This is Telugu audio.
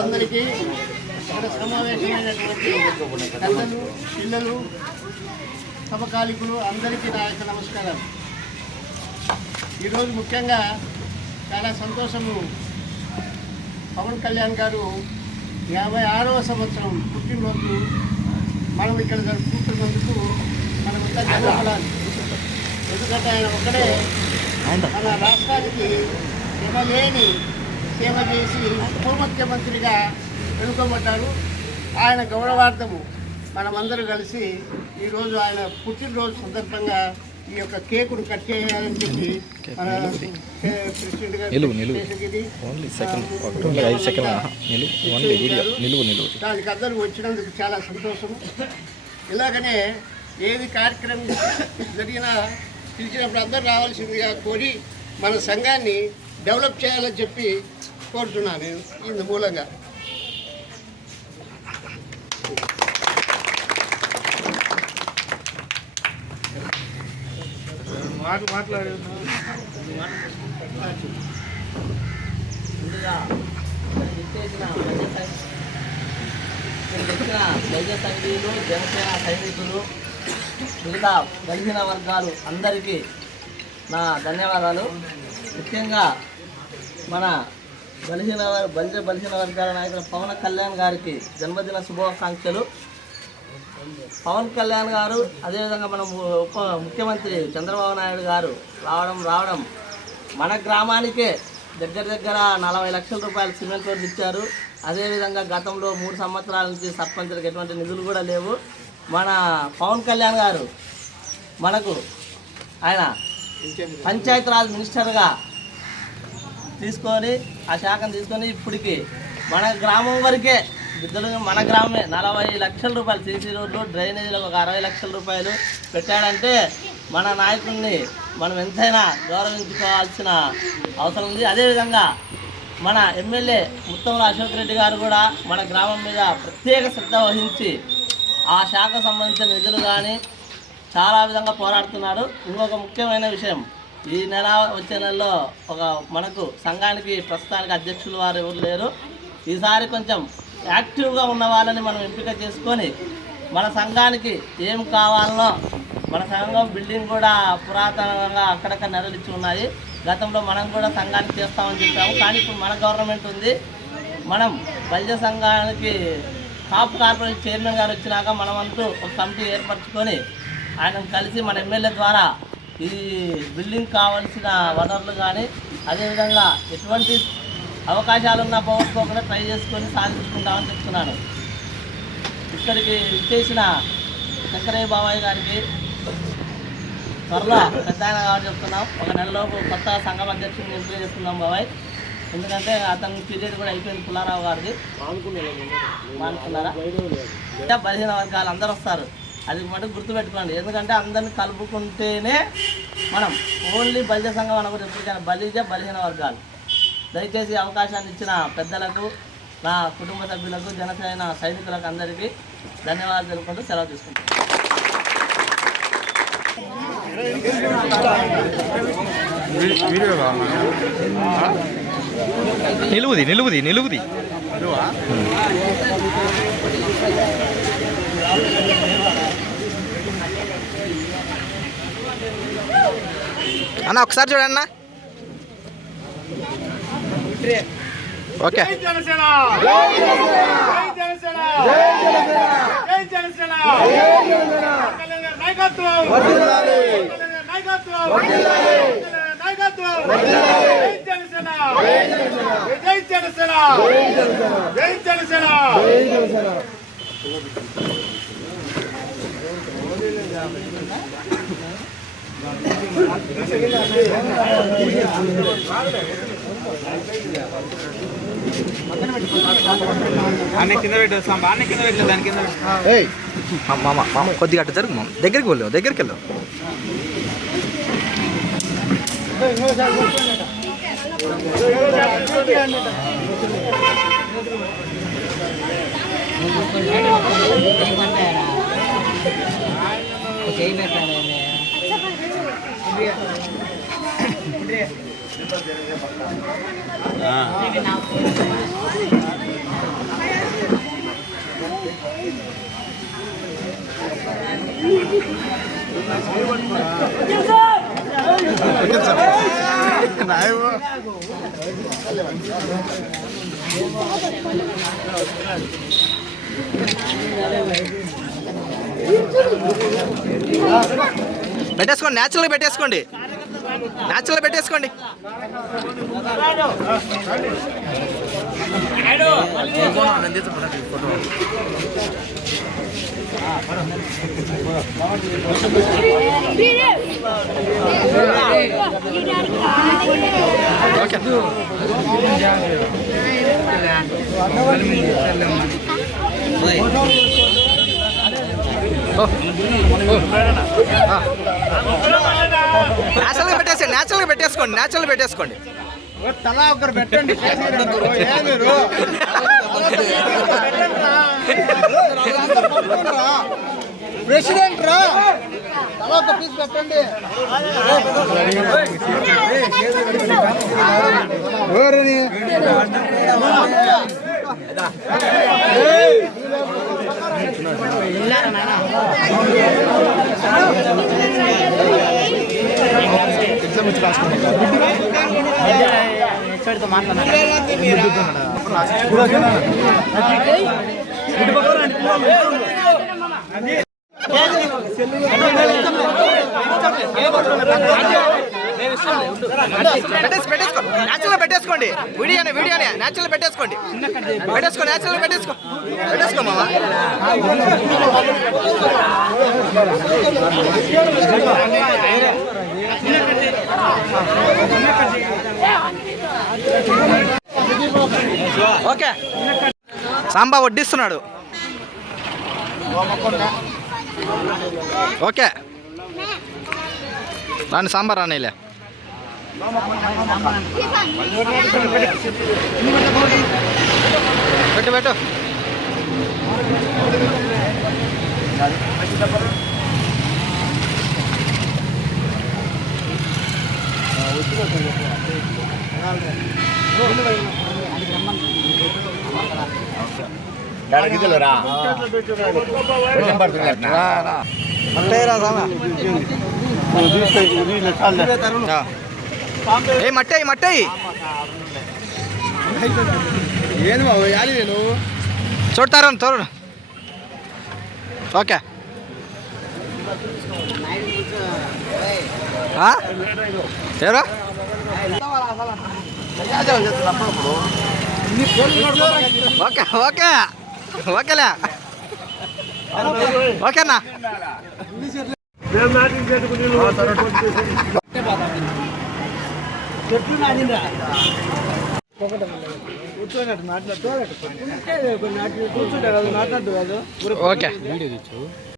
అందరికీ ఇక్కడ సమావేశమైనటువంటి పెద్దలు, పిల్లలు, సమకాలికులు అందరికీ నా యొక్క నమస్కారం. ఈరోజు ముఖ్యంగా చాలా సంతోషము. పవన్ కళ్యాణ్ గారు 56వ సంవత్సరం పుట్టినరోజు మనం ఇక్కడ జరుపుకుంటున్నందుకు మనం ఇంకా జరగాలి. ఎందుకంటే ఆయన ఒక్కడే మన రాష్ట్రానికి ఎనలేని సేవ చేసి ఉప ముఖ్యమంత్రిగా ఎన్నుకోబడ్డారు. ఆయన గౌరవార్థము మనమందరూ కలిసి ఈరోజు ఆయన పుట్టినరోజు సందర్భంగా ఈ యొక్క కేకును కట్ చేయాలని చెప్పి మన ప్రెసిడెంట్ గారు దానికి అందరూ వచ్చినందుకు చాలా సంతోషం. ఇలాగనే ఏది కార్యక్రమం జరిగినా పిలిచినప్పుడు అందరూ రావాల్సిందిగా కోరి మన సంఘాన్ని డెవలప్ చేయాలని చెప్పి కోరుతున్నాను నేను ఇందు మూలంగా. మాట్లాడే వైద్య సైనికులు, జనసేన సైనికులు, మిగతా బలహీన వర్గాలు అందరికీ నా ధన్యవాదాలు. ముఖ్యంగా మన బలహీన వర్గాల నాయకులు పవన్ కళ్యాణ్ గారికి జన్మదిన శుభాకాంక్షలు. పవన్ కళ్యాణ్ గారు అదేవిధంగా మన ఉప ముఖ్యమంత్రి చంద్రబాబు నాయుడు గారు రావడం మన గ్రామానికే దగ్గర 40 లక్షల రూపాయలు సిమెంట్ రోడ్లు ఇచ్చారు. అదేవిధంగా గతంలో 3 సంవత్సరాల నుంచి సర్పంచులకు ఎటువంటి నిధులు కూడా లేవు. మన పవన్ కళ్యాణ్ గారు మనకు ఆయన పంచాయతీరాజ్ మినిస్టర్గా తీసుకొని ఆ శాఖను తీసుకొని ఇప్పటికి మన గ్రామం వరకే మన గ్రామమే 40 లక్షల రూపాయలు సీసీ రోడ్లు, డ్రైనేజీలకు ఒక 60 లక్షల రూపాయలు పెట్టాడంటే మన నాయకుడిని మనం ఎంతైనా గౌరవించుకోవాల్సిన అవసరం ఉంది. అదేవిధంగా మన ఎమ్మెల్యే ముత్తంల అశోక్ రెడ్డి గారు కూడా మన గ్రామం మీద ప్రత్యేక శ్రద్ధ వహించి ఆ శాఖకు సంబంధించిన నిధులు కానీ చాలా విధంగా పోరాడుతున్నాడు. ఇంకొక ముఖ్యమైన విషయం, ఈ నెల వచ్చే నెలలో మనకు సంఘానికి ప్రస్తుతానికి అధ్యక్షులు వారు ఎవరు లేరు. ఈసారి కొంచెం యాక్టివ్గా ఉన్న వాళ్ళని మనం ఎంపిక చేసుకొని మన సంఘానికి ఏం కావాలనో, మన సంఘం బిల్డింగ్ కూడా పురాతనంగా అక్కడక్కడ నెరలిచ్చి ఉన్నాయి. గతంలో మనం కూడా సంఘానికి చేస్తామని చెప్పాము. కానీ ఇప్పుడు మన గవర్నమెంట్ ఉంది. మనం బల్య సంఘానికి కాపు కార్పొరేషన్ చైర్మన్ గారు వచ్చినాక మనమంటూ ఒక కమిటీ ఏర్పరచుకొని ఆయన కలిసి మన ఎమ్మెల్యే ద్వారా ఈ బిల్డింగ్ కావాల్సిన వనరులు కానీ అదేవిధంగా ఎటువంటి అవకాశాలున్నా పోగొట్టుకోకుండా ట్రై చేసుకొని సాధించుకుంటామని చెప్తున్నాను. ఇక్కడికి ఇచ్చేసిన శంకరయ్య బాబాయ్ గారికి త్వరలో పెద్ద ఆయన కాబట్టి చెప్తున్నాం. ఒక నెలలోపు కొత్త సంఘం అధ్యక్షుడిని ఎంపిక చేస్తున్నాం బాబాయ్. ఎందుకంటే అతని పీరియడ్ కూడా అయిపోయింది. పుల్లారావు గారిది మానుకున్నారా. బలహీన వర్గాలు అందరూ వస్తారు, అది మటుకు గుర్తుపెట్టుకోండి. ఎందుకంటే అందరిని కలుపుకుంటేనే మనం ఓన్లీ బలిజ సంఘం అనకూడదు. ఎప్పటికైనా బలహీన వర్గాలు. దయచేసి అవకాశాన్ని ఇచ్చిన పెద్దలకు, నా కుటుంబ సభ్యులకు, జనసేన సైనికులకు అందరికీ ధన్యవాదాలు తెలుపుకుంటూ సెలవు తీసుకుంటాం. నిలువుది అన్న ఒకసారి చూడన్నా. ఓకే. అన్ని కింద పెట్టేస్తాం. అన్ని కింద పెట్టలేదు, దాని కింద మామ కొద్దిగా అట్టు జరుగు. మామ దగ్గరికి వెళ్ళావు, దగ్గరికి వెళ్ళావు. పెట్టేసుకోండి, న్యాచురల్గా పెట్టేసుకోండి, న్యాచురల్గా పెట్టేసుకోండి. ఓకే. న్యాచురల్గా పెట్టేసుకోండి, న్యాచురల్గా పెట్టేసుకోండి, న్యాచురల్గా పెట్టేసుకోండి. తలా ఒకరు పెట్టండి. ప్రెసిడెంట్ రా, తలా ఒక పీస్ పెట్టండి. న్యాచురల్గా పెట్టేసుకోండి, వీడియోనే న్యాచురల్గా పెట్టేసుకోండి, న్యాచురల్గా పెట్టేసుకో మామ. ఓకే, సాంబా వడ్డిస్తున్నాడు. ఓకే రాని సాంబార్ రానిలే. పెట్టు పెట్టు. మట్టయి మట్టయి ಏನು ಯಾಲಿ ನೀನು చూడతారు తోడు. ఓకే ఎవరా ఓకే ఓకే ఓకేలే ఓకేనా. కూర్చోనట్టు మాట్లాడుతూ కూర్చుంటే కదా మాట్లాడుతూ కాదు. ఓకే.